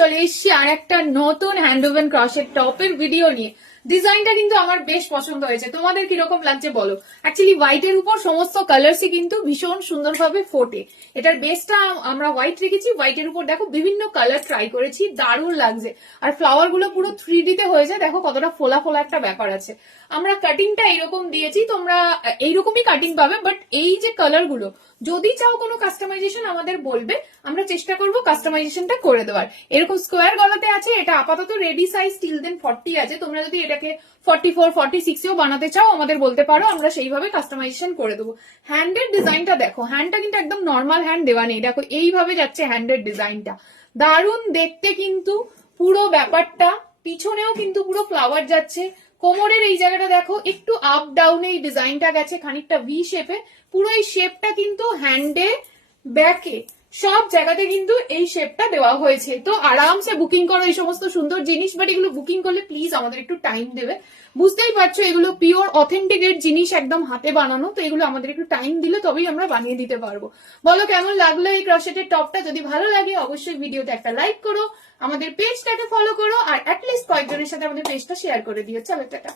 চলে এসেছি আর একটা নতুন হ্যান্ড ওভেন ক্রশের টপের ভিডিও নিয়ে। ডিজাইনটা কিন্তু আমার বেশ পছন্দ হয়েছে, তোমাদের কিরকম লাগছে বলো। অ্যাকচুয়ালি হোয়াইটের উপর সমস্ত কালার্সই কিন্তু ভীষণ সুন্দরভাবে ফোটে। এটার বেসটা আমরা হোয়াইট রেখেছি, হোয়াইটের উপর দেখো বিভিন্ন কালার ট্রাই করেছি, দারুণ লাগছে। আর ফ্লাওয়ার গুলো পুরো 3D তে হয়েছে, দেখো কতটা ফোলা ফোলা একটা ব্যাপার আছে। আমরা কাটিংটা এইরকম দিয়েছি, তোমরা এইরকমই কাটিং পাবে, বাট এই যে কালার গুলো যদি চাও কোনো কাস্টমাইজেশন আমাদের বলবে, আমরা চেষ্টা করবো কাস্টমাইজেশনটা করে দেওয়ার। এরকম স্কোয়ার গলাতে আছে, এটা আপাতত রেডি সাইজ টিল দেন 40 আছে। তোমরা যদি এটাকে 44 46 এও বানাতে চাও আমাদের বলতে পারো, আমরা সেইভাবে কাস্টমাইজেশন করে দেবো। হ্যান্ডের ডিজাইনটা দেখো, হ্যান্ডটা কিন্তু একদম নর্মাল হ্যান্ড দেওয়া নেই, দেখো এইভাবে যাচ্ছে হ্যান্ডের ডিজাইনটা, দারুণ দেখতে কিন্তু পুরো ব্যাপারটা। পিছনেও কিন্তু পুরো ফ্লাওয়ার যাচ্ছে। কোমরের এই জায়গাটা দেখো একটু আপ ডাউন এই ডিজাইনটা গেছে, খানিকটা ভি শেপে। পুরো এই শেপটা কিন্তু হ্যান্ডে, ব্যাকে, সব জায়গাতে কিন্তু এই শেপটা দেওয়া হয়েছে। তো আরামসে বুকিং করো এই সমস্ত সুন্দর জিনিস, বাট এগুলো বুকিং করলে প্লিজ আমাদের একটু টাইম দেবে। বুঝতেই পারছো এগুলো পিওর অথেন্টিকেট জিনিস, একদম হাতে বানানো, তো এগুলো আমাদের একটু টাইম দিলে তবেই আমরা বানিয়ে দিতে পারবো। বলো কেমন লাগলো এই ক্রশেটের টপটা? যদি ভালো লাগে অবশ্যই ভিডিওতে একটা লাইক করো, আমাদের পেজটাকে ফলো করো, আর অ্যাটলিস্ট কয়েকজনের সাথে আমাদের পেজটা শেয়ার করে দিও। চলো টাটা।